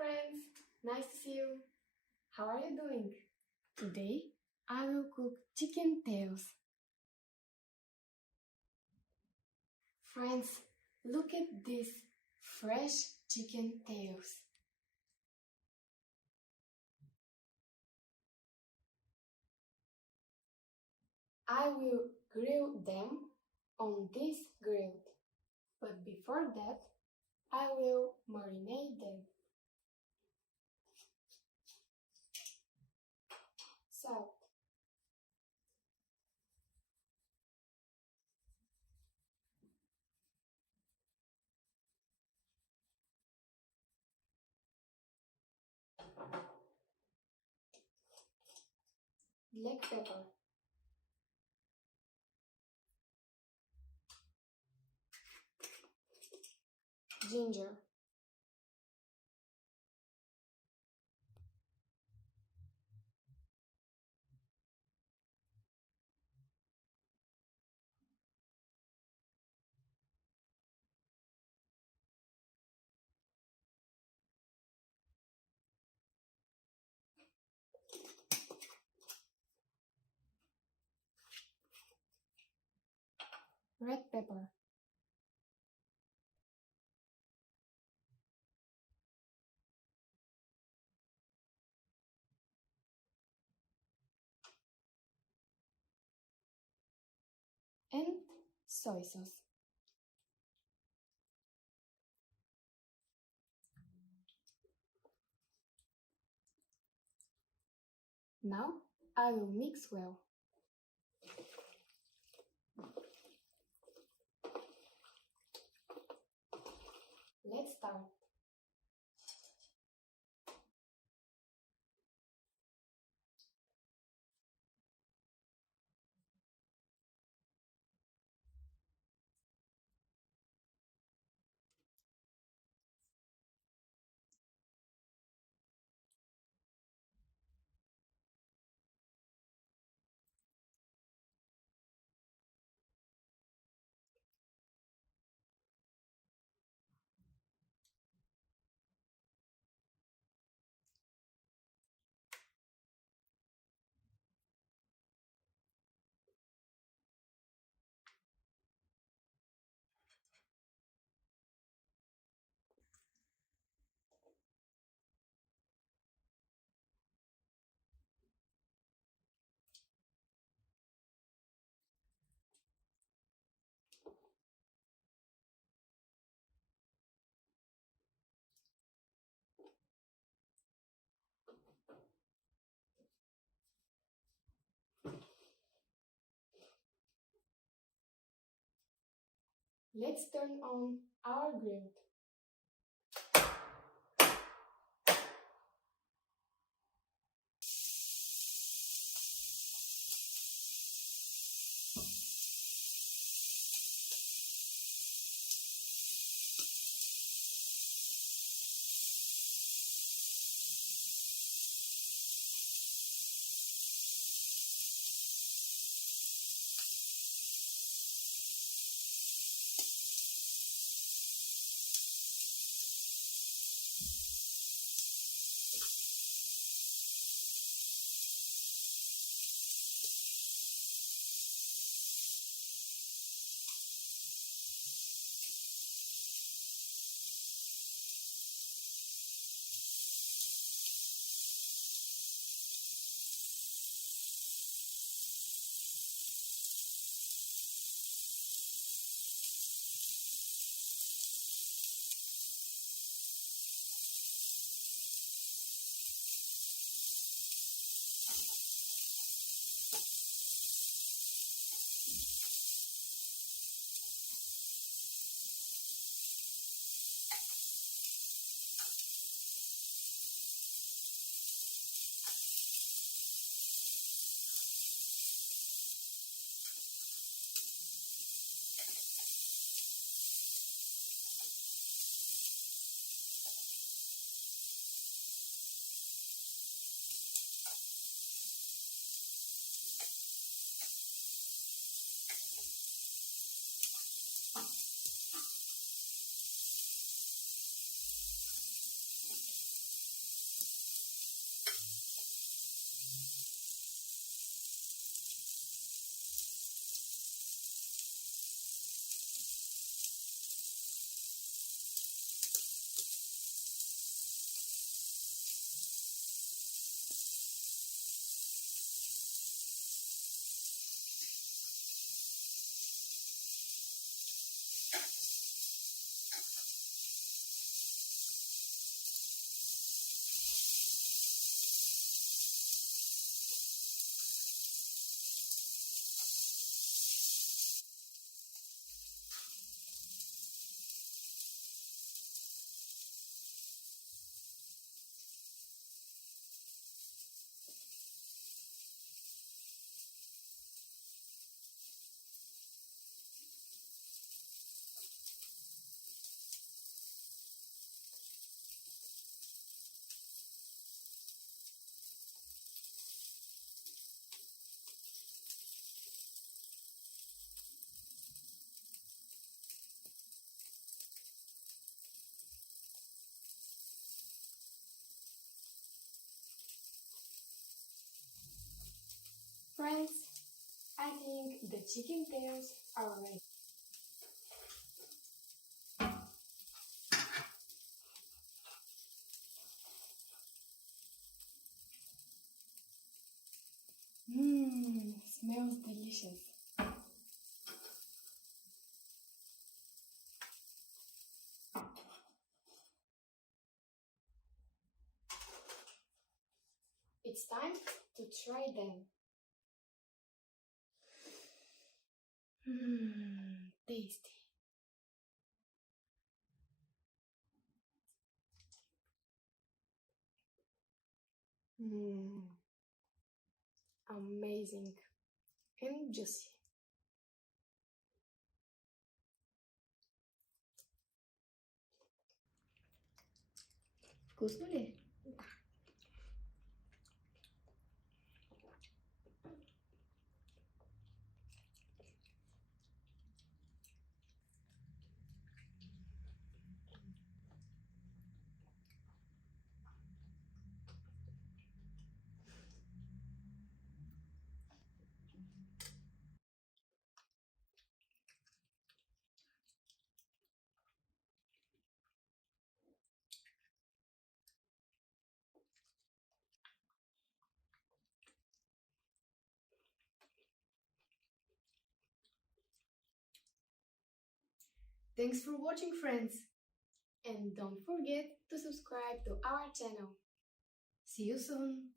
friends, nice to see you. How are you doing? Today I will cook chicken tails. Friends, look at these fresh chicken tails. I will grill them on this grill, but before that I will marinate them. Salt, black pepper, ginger, red pepper, and soy sauce. Now I will mix well. Let's start. Let's turn on our grill. Friends, I think the chicken tails are ready. Smells delicious. It's time to try them. Tasty. Amazing and juicy. Вкусно ли? Thanks for watching, friends. And don't forget to subscribe to our channel. See you soon.